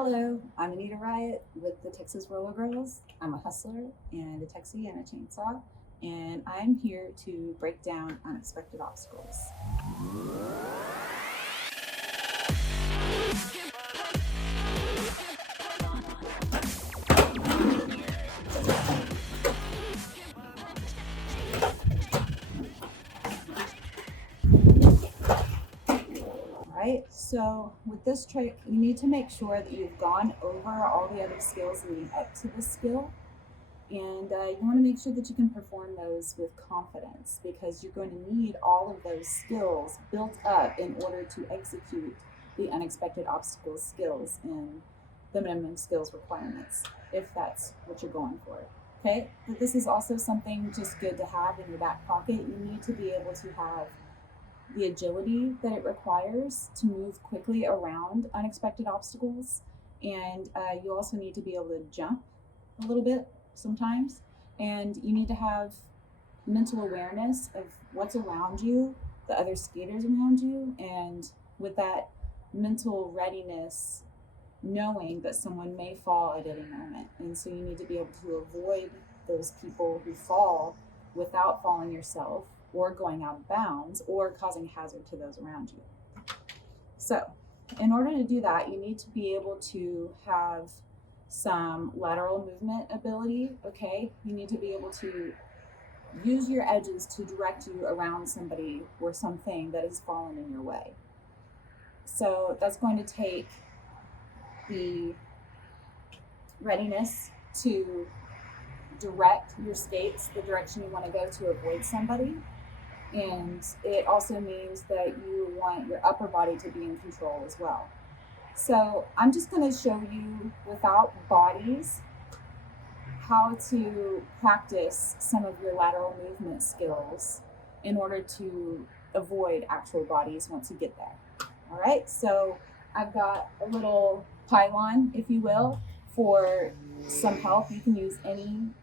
Hello, I'm Anita Riot with the TexasRollergirls. I'm a hustler and a Texie and a chainsaw, and I'm here to break down unexpected obstacles. Alright, so with this trick, you need to make sure that you've gone over all the other skills leading up to this skill. And you want to make sure that you can perform those with confidence because you're going to need all of those skills built up in order to execute the unexpected obstacles skills in the minimum skills requirements, if that's what you're going for. Okay, but this is also something just good to have in your back pocket. You need to be able to have the agility that it requires to move quickly around unexpected obstacles. And you also need to be able to jump a little bit sometimes. And you need to have mental awareness of what's around you, the other skaters around you, and with that mental readiness, knowing that someone may fall at any moment. And so you need to be able to avoid those people who fall without falling yourself, or going out of bounds, or causing hazard to those around you. So, in order to do that, you need to be able to have some lateral movement ability, okay? You need to be able to use your edges to direct you around somebody or something that has fallen in your way. So, that's going to take the readiness to direct your skates the direction you want to go to avoid somebody. And it also means that you want your upper body to be in control as well. So I'm just going to show you without bodies how to practice some of your lateral movement skills in order to avoid actual bodies once you get there. All right, so I've got a little pylon, if you will, for some help. You can use anything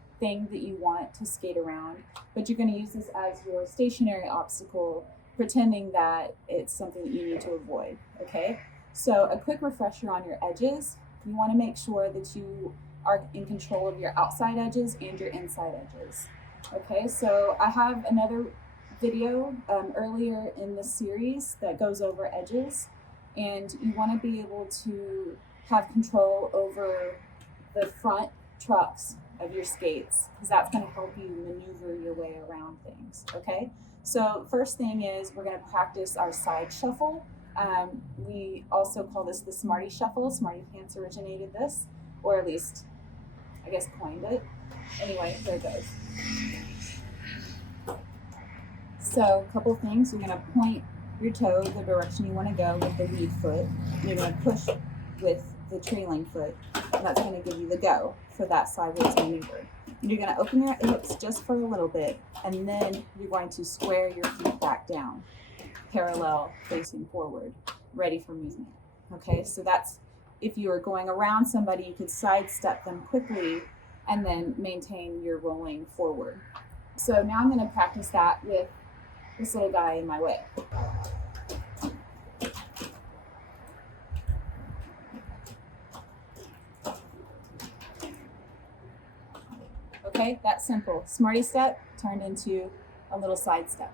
that you want to skate around, but you're going to use this as your stationary obstacle, pretending that it's something that you need to avoid, okay? So a quick refresher on your edges. You want to make sure that you are in control of your outside edges and your inside edges. Okay, so I have another video earlier in this series that goes over edges, and you want to be able to have control over the front trucks of your skates, because that's going to help you maneuver your way around things. Okay, so first thing is we're going to practice our side shuffle. We also call this the Smarty Shuffle. Smarty Pants originated this, or at least I guess coined it. Anyway, there it goes. So a couple things. You're going to point your toe the direction you want to go with the lead foot. You're going to push with the trailing foot, and that's going to give you the go for that sideways maneuver. You're going to open your hips just for a little bit, and then you're going to square your feet back down, parallel facing forward, ready for movement. Okay, so that's if you are going around somebody, you could sidestep them quickly and then maintain your rolling forward. So now I'm going to practice that with this little guy in my way. Okay, that's simple. Smarty step turned into a little side step.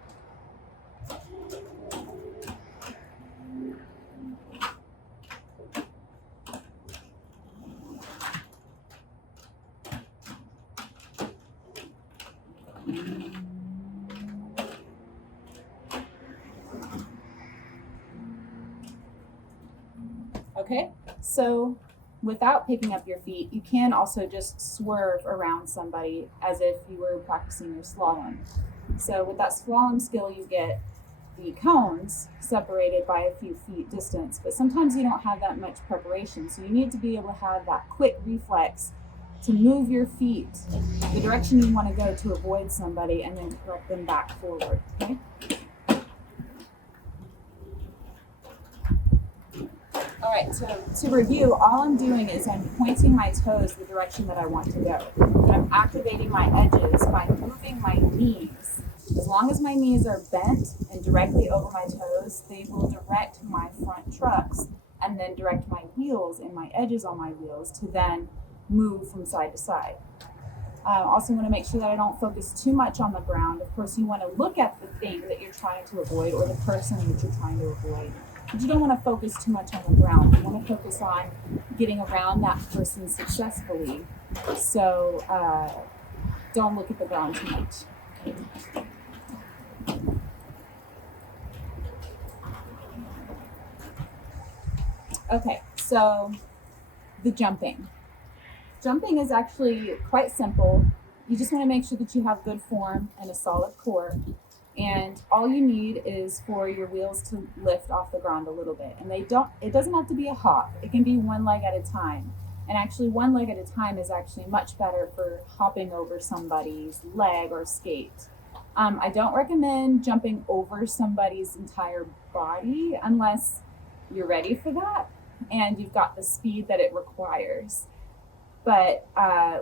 Okay, so without picking up your feet, you can also just swerve around somebody as if you were practicing your slalom. So with that slalom skill, you get the cones separated by a few feet distance, but sometimes you don't have that much preparation. So you need to be able to have that quick reflex to move your feet the direction you want to go to avoid somebody and then correct them back forward, okay? All right, so to review, all I'm doing is I'm pointing my toes the direction that I want to go. And I'm activating my edges by moving my knees. As long as my knees are bent and directly over my toes, they will direct my front trucks and then direct my wheels and my edges on my wheels to then move from side to side. Also want to make sure that I don't focus too much on the ground. Of course, you want to look at the thing that you're trying to avoid or the person that you're trying to avoid. But you don't want to focus too much on the ground. You want to focus on getting around that person successfully. So don't look at the ground too much. Okay, so the jumping. Jumping is actually quite simple. You just want to make sure that you have good form and a solid core. And all you need is for your wheels to lift off the ground a little bit. And it doesn't have to be a hop. It can be one leg at a time. And actually one leg at a time is actually much better for hopping over somebody's leg or skate. I don't recommend jumping over somebody's entire body unless you're ready for that and you've got the speed that it requires. But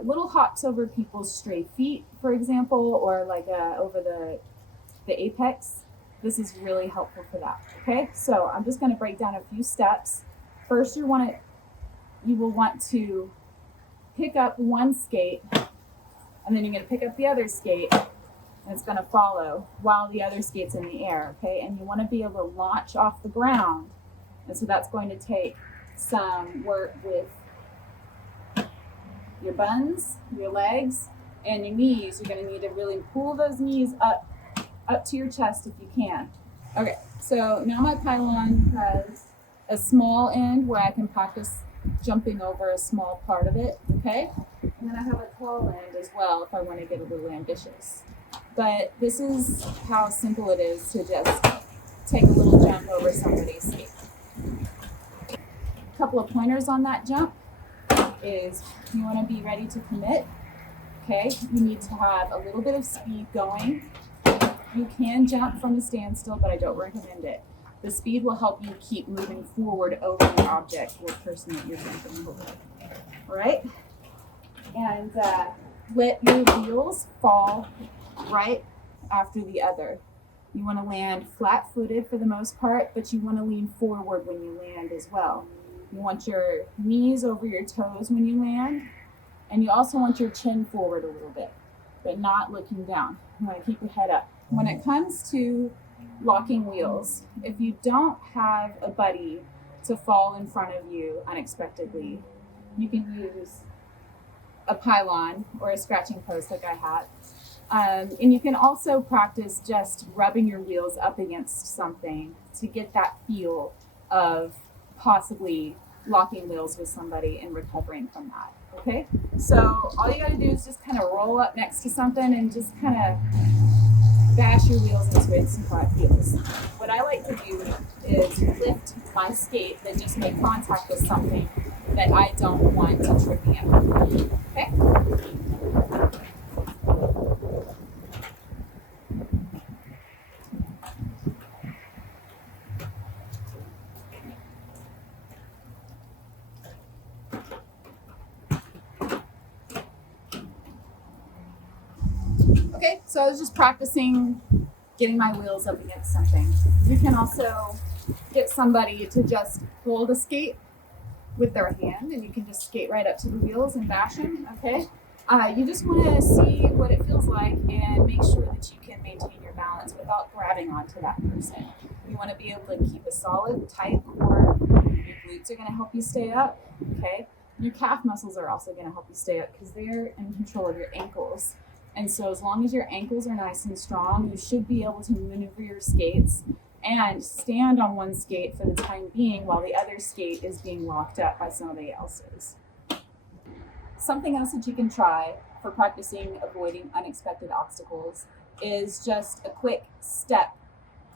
little hops over people's stray feet, for example, or like over the apex, this is really helpful for that. Okay, so I'm just going to break down a few steps. First, you will want to pick up one skate, and then you're going to pick up the other skate, and it's going to follow while the other skate's in the air. Okay, and you want to be able to launch off the ground, and so that's going to take some work with your buns, your legs, and your knees. You're going to need to really pull those knees up to your chest if you can. Okay, so now my pylon has a small end where I can practice jumping over a small part of it, okay? And then I have a tall end as well if I want to get a little ambitious. But this is how simple it is to just take a little jump over somebody's skate. A couple of pointers on that jump is you want to be ready to commit. Okay, you need to have a little bit of speed going. You can jump from a standstill, but I don't recommend it. The speed will help you keep moving forward over the object or person that you're jumping over. All right, and let your wheels fall right after the other. You want to land flat-footed for the most part, but you want to lean forward when you land as well. You want your knees over your toes when you land, and you also want your chin forward a little bit, but not looking down. You want to keep your head up. When it comes to locking wheels, if you don't have a buddy to fall in front of you unexpectedly, you can use a pylon or a scratching post like I had. And you can also practice just rubbing your wheels up against something to get that feel of possibly locking wheels with somebody and recovering from that. Okay, so all you got to do is just kind of roll up next to something and just kind of bash your wheels into it, see how it feels. What I like to do is lift my skate and just make contact with something that I don't want to trip me up. Okay. Okay, so I was just practicing getting my wheels up against something. You can also get somebody to just hold a skate with their hand, and you can just skate right up to the wheels and bash them, okay? You just want to see what it feels like and make sure that you can maintain your balance without grabbing onto that person. You want to be able to keep a solid, tight core. Your glutes are going to help you stay up, okay? Your calf muscles are also going to help you stay up because they're in control of your ankles. And so as long as your ankles are nice and strong, you should be able to maneuver your skates and stand on one skate for the time being while the other skate is being locked up by somebody else's. Something else that you can try for practicing avoiding unexpected obstacles is just a quick step,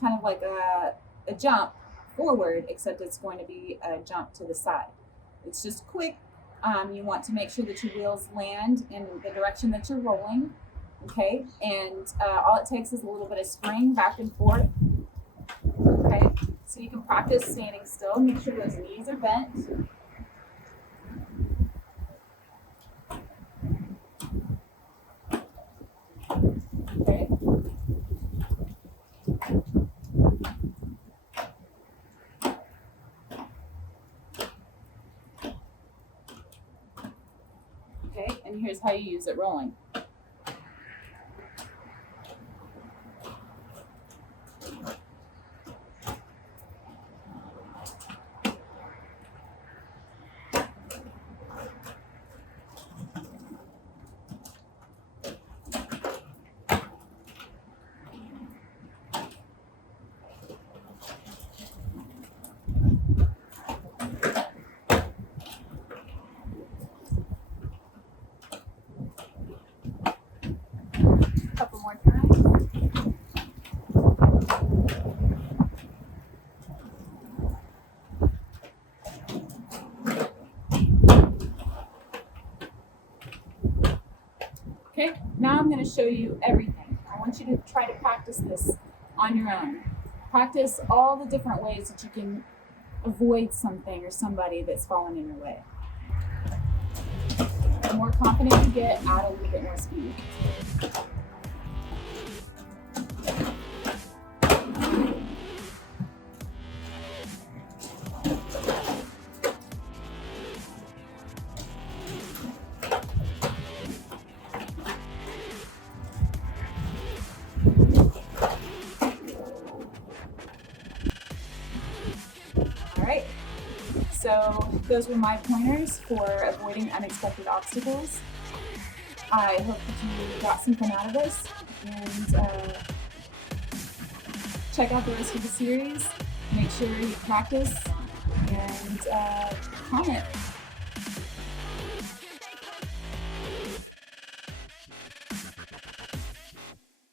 kind of like a jump forward, except it's going to be a jump to the side. It's just quick. You want to make sure that your wheels land in the direction that you're rolling, okay? And all it takes is a little bit of spring back and forth, okay? So you can practice standing still. Make sure those knees are bent. Okay. and here's how you use it rolling. Couple more times. Okay, now I'm going to show you everything. I want you to try to practice this on your own. Practice all the different ways that you can avoid something or somebody that's fallen in your way. The more confident you get, add a little bit more speed. All right, so those were my pointers for avoiding unexpected obstacles. I hope that you got something out of this, and check out the rest of the series. Make sure you practice and comment.